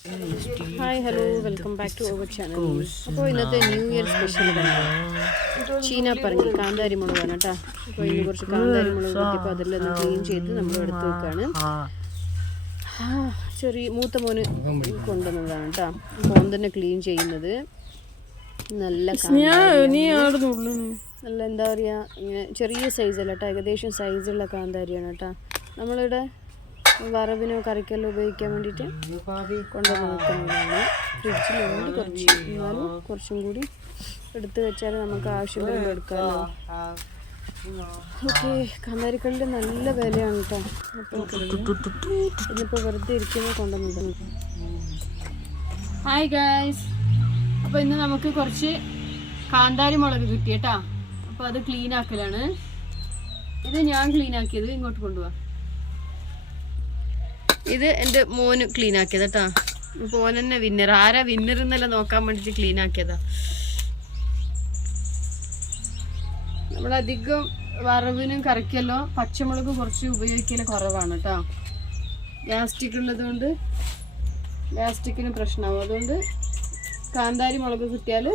Hi hello welcome back to our channel. അപ്പോൾ ഇന്നത്തെ new year special ചീന പറങ്കി കാന്താരി മുളകാണ് കേട്ടോ. അപ്പോൾ ഇന്ന് കുറച്ച് കാന്താരി മുളക് കിട്ടിയപ്പോൾ അതെല്ലാം ഒന്ന് ക്ലീൻ ചെയ്ത് നമ്മൾ എടുത്ത് വെക്കാണ്. ചെറിയ മൂത്ത മോന് കൊണ്ടുവന്നതാണ് കേട്ടോ. ഫോൺ തന്നെ ക്ലീൻ ചെയ്യുന്നത്. നല്ല നല്ല എന്താ പറയുക, ഇങ്ങനെ ചെറിയ സൈസല്ല കേട്ടോ, ഏകദേശം സൈസുള്ള കാന്താരിയാണ് കേട്ടോ. നമ്മളിവിടെ വറവിനോ കറിക്കെല്ലാം ഉപയോഗിക്കാൻ വേണ്ടിയിട്ട് കൊണ്ടുവന്ന് വെക്കുന്നതാണ്. ഫ്രിഡ്ജിലുണ്ട് കുറച്ച്, എന്നാലും കുറച്ചും കൂടി എടുത്ത് വെച്ചാൽ നമുക്ക് ആവശ്യം വരുമ്പോൾ എടുക്കാമല്ലോ. ഓക്കെ, കാന്താരിക്കല്ലിൽ നല്ല വിലയാണ് കേട്ടോ. അപ്പോൾ ഇന്നിപ്പോൾ വെറുതെ ഇരിക്കുമ്പോൾ കൊണ്ടുവന്നത്. ഹായ് ഗായ്സ്, അപ്പോൾ ഇന്ന് നമുക്ക് കുറച്ച് കാന്താരി മുളക് കിട്ടിയേട്ടാ. അപ്പോൾ അത് ക്ലീൻ ആക്കലാണ്. ഇത് ഞാൻ ക്ലീൻ ആക്കിയത്, ഇങ്ങോട്ട് കൊണ്ടുപോവാം. ഇത് എൻ്റെ മോന് ക്ലീൻ ആക്കിയത് കേട്ടോ. മോൻ തന്നെ വിന്നർ. ആരാ വിന്നർ എന്നെല്ലാം നോക്കാൻ വേണ്ടിയിട്ട് ക്ലീൻ ആക്കിയതാ. നമ്മളധികം വറവിനും കറിക്കല്ലോ പച്ചമുളക് കുറച്ച് ഉപയോഗിക്കൽ കുറവാണ് കേട്ടോ. ഗ്യാസ്റ്റിക് ഉള്ളതുകൊണ്ട് ഗ്യാസ്റ്റിക്കിന് പ്രശ്നമാവും. അതുകൊണ്ട് കാന്താരി മുളക് കിട്ടിയാൽ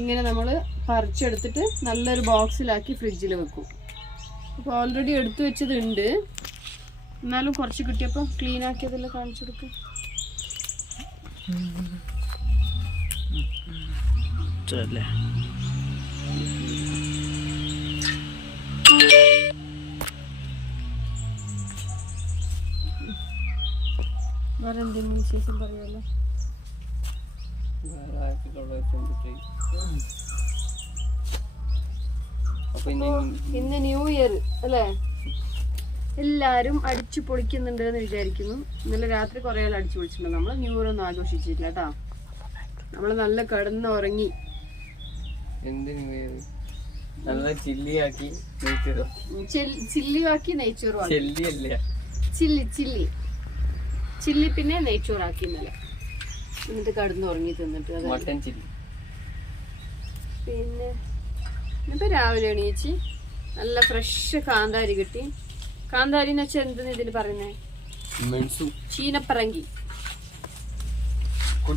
ഇങ്ങനെ നമ്മൾ പറിച്ചെടുത്തിട്ട് നല്ലൊരു ബോക്സിലാക്കി ഫ്രിഡ്ജിൽ വെക്കും. അപ്പോൾ ഓൾറെഡി എടുത്തു വെച്ചതുണ്ട്, എന്നാലും കുറച്ച് കിട്ടിയപ്പോൾ ക്ലീൻ ആക്കിയതെല്ലാം കാണിച്ചു കൊടുക്കും. വേറെ എന്തെങ്കിലും വിശേഷം പറയുമല്ലോ. ഇന്ന് ന്യൂ ഇയർ അല്ലേ, എല്ലാവരും അടിച്ചു പൊളിക്കുന്നുണ്ട് എന്ന് വിചാരിക്കുന്നു. ഇന്നലെ രാത്രി കുറേ ആൾ അടിച്ചു പൊളിച്ചിട്ടുണ്ട്. നമ്മൾ ന്യൂ ഇയർ ഒന്നും ആഘോഷിച്ചില്ല കേട്ടോ. നമ്മൾ നല്ല കിടന്ന് ഉറങ്ങി. ചില്ലിയാക്കി നെയ്ച്ചോറ്, ചില്ലി പിന്നെ നെയ്ച്ചോറാക്കി ഇന്നലെ. എന്നിട്ട് കിടന്ന് ഉറങ്ങി തിന്നിട്ട്. പിന്നെ ഇന്നിപ്പോ രാവിലെ എണീച്ച് നല്ല ഫ്രഷ് കാന്താരി കിട്ടി. കാന്താരി എന്ന് വെച്ചാൽ എന്തെന്ന് ഇതിന് പറയുന്നേ? ചീനപ്പറങ്കി,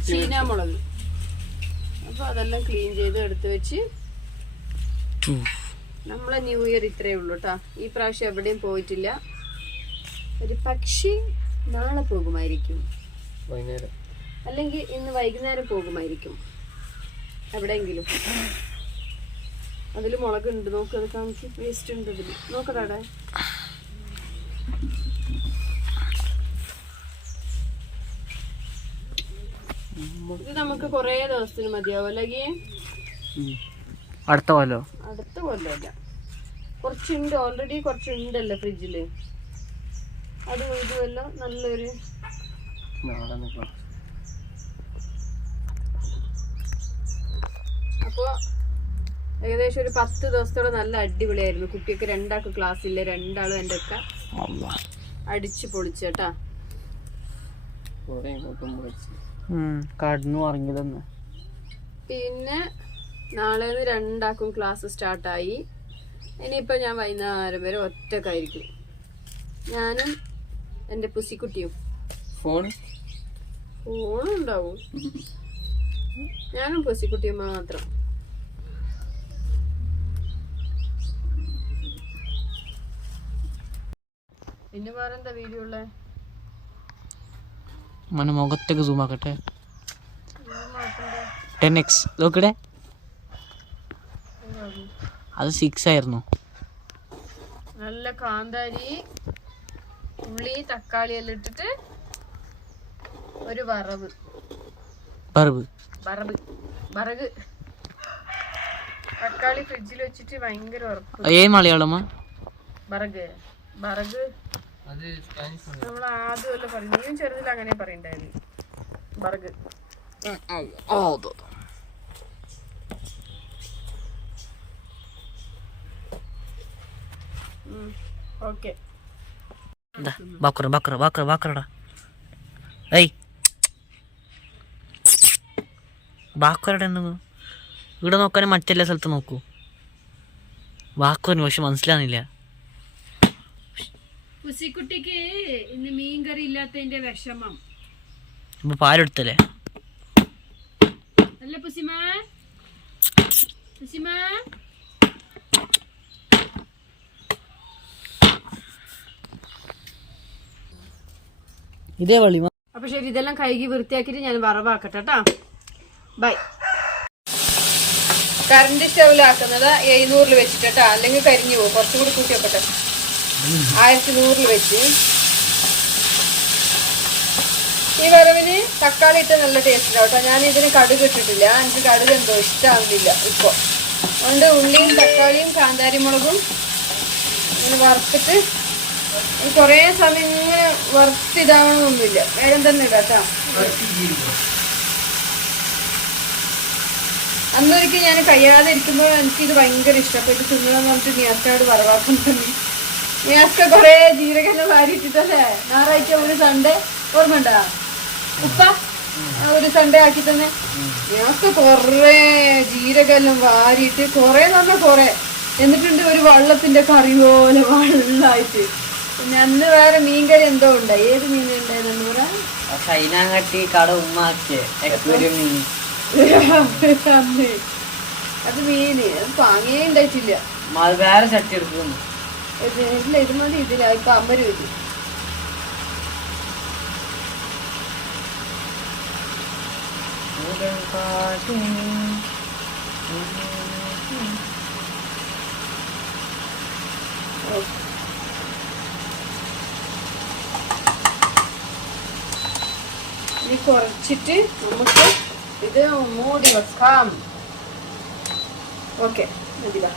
ചീനാമുളക്. അപ്പൊ അതെല്ലാം ക്ലീൻ ചെയ്ത് എടുത്ത് വെച്ച് നമ്മളെ ന്യൂ ഇയർ ഇത്രയേ ഉള്ളൂ കേട്ടോ. ഈ പ്രാവശ്യം എവിടെയും പോയിട്ടില്ല. ഒരു പക്ഷി നാളെ പോകുമായിരിക്കും, അല്ലെങ്കിൽ ഇന്ന് വൈകുന്നേരം പോകുമായിരിക്കും എവിടെയെങ്കിലും. അതിൽ മുളകുണ്ട്, നോക്കത് കാണിക്ക്. വേസ്റ്റ് ഉണ്ട് അതിൽ, നോക്കതാടെ. ഇത് നമുക്ക് കൊറേ ദിവസത്തിന് മതിയാവും അല്ലെങ്കിൽ അടുത്ത കൊല്ലമല്ല. കുറച്ചുണ്ട്, ഓൾറെഡി കുറച്ചുണ്ടല്ലോ ഫ്രിഡ്ജില്. അത് ഇതുമല്ലോ നല്ലൊരു അപ്പൊ ഏകദേശം ഒരു 10 ദിവസത്തോളം നല്ല അടിപൊളിയായിരുന്നു. കുട്ടിയൊക്കെ രണ്ടാൾക്ക് ക്ലാസ് ഇല്ല, രണ്ടാളും എൻ്റെ ഒക്കെ അടിച്ചു പൊളിച്ചേട്ടാ. പിന്നെ നാളെ രണ്ടാക്കും ക്ലാസ് സ്റ്റാർട്ടായി. ഇനിയിപ്പോ ഞാൻ വൈകുന്നേരം വരെ ഒറ്റക്കായിരിക്കും, ഞാനും എൻ്റെ പുസിക്കുട്ടിയും. ഫോണുണ്ടാവും, ഞാനും പുസിക്കുട്ടിയും മാത്രം. പിന്നെ വേറെന്താ വീഡിയോ ഉള്ളേ? മുഖത്തേക്ക് സൂം ആക്കട്ടെ. 10x നോക്കട്ടെ. അത് 6 ആയിരുന്നു. നല്ല കാന്താരി, ഉള്ളി, തക്കാളി എല്ലാം ഇട്ടിട്ട് ഒരു വറവ്. തക്കാളി ഫ്രിഡ്ജിൽ വെച്ചിട്ട് ഭയങ്കര ഉറപ്പ്. മലയാളമാ ബറഗ്? നമ്മൾ ആദ്യം വല്ല പറയും, നീയും ചെറുതിൽ അങ്ങനെ പറയണ്ടായിരുന്നു. ബർഗ്. ഓക്കെ, ഇവിടെ നോക്കാനും മറ്റെല്ലാ സ്ഥലത്ത് നോക്കൂ. വാക്കുറഞ്ഞു, പക്ഷെ മനസ്സിലാകുന്നില്ല. പുസിക്കുട്ടിക്ക് ഇന്ന് മീൻകറി ഇല്ലാത്തതിന്റെ വിഷമം. ഇപ്പൊ പാലെടുത്തല്ലേ? അല്ല പുസിമ പുസിമ ഇതേ വള്ളി. അപ്പൊ ശരി, ഇതെല്ലാം കഴുകി വൃത്തിയാക്കിയിട്ട് ഞാൻ വറവാക്കട്ടെ കേട്ടാ. ബൈ. കറണ്ട് സ്റ്റൗവിലാക്കുന്നത് 700 വെച്ചിട്ടാ, അല്ലെങ്കിൽ കരിഞ്ഞു പോകും. കുറച്ചുകൂടി കൂട്ടി വെക്കട്ടെ. 1100 വെച്ച്. ഈ വറവിന് തക്കാളി ഇട്ട് നല്ല ടേസ്റ്റ് ഉണ്ടാവും കേട്ടോ. ഞാൻ ഇതിന് കടുക് ഇട്ടിട്ടില്ല, എനിക്ക് കടുക് എന്തോ ഇഷ്ടമാകുന്നില്ല ഇപ്പോൾ. അതുകൊണ്ട് ഉള്ളിയും തക്കാളിയും കാന്താരി മുളകും ഇങ്ങനെ വറുത്തിട്ട് കുറേ സമയം ഇങ്ങനെ വറുത്തിടാവണമെന്നൊന്നുമില്ല, വേഗം തന്നെ ഇടാം കേട്ടോ. അന്നൊരിക്കൽ ഞാൻ കഴിയാതെ ഇരിക്കുമ്പോൾ എനിക്കിത് ഭയങ്കര ഇഷ്ടപ്പെട്ടു. ഇത് തിന്നണമെന്ന് പറഞ്ഞിട്ട് നിയാസ്കയോട് വറവാക്കും തന്നെ. നിയാസ്ക കുറേ ജീരകെല്ലാം വാരിയിട്ടിട്ടല്ലേ ഞായറാഴ്ച ഒരു സൺഡേ ഓർമ്മണ്ടാ ഉപ്പ ഒരു സൺഡേ ആക്കി തന്നെ. നിയാസ്ക കുറേ ജീരകെല്ലാം വാരിയിട്ട് കുറേ തന്നെ കുറേ എന്നിട്ടുണ്ട് ഒരു വള്ളത്തിന്റെ കറി പോലെ വെള്ളമായിട്ട്. പിന്നെ അന്ന് വേറെ മീൻകറി എന്തോ ഉണ്ടായി. ഏത് മീൻ ഉണ്ടായിരുന്നു പറയാ? അത് മീന് അത് വാങ്ങിയേ ഉണ്ടായിട്ടില്ല. വേറെ ചട്ടി എടുക്കുന്നു. ഇല്ല ഇത് മതി. ഇതില്ല ഇപ്പൊ 50 രൂപ. ഇനി കുറച്ചിട്ട് നമുക്ക് ഇത് മൂടി വെക്കാം. ഓക്കെ മതിടാ.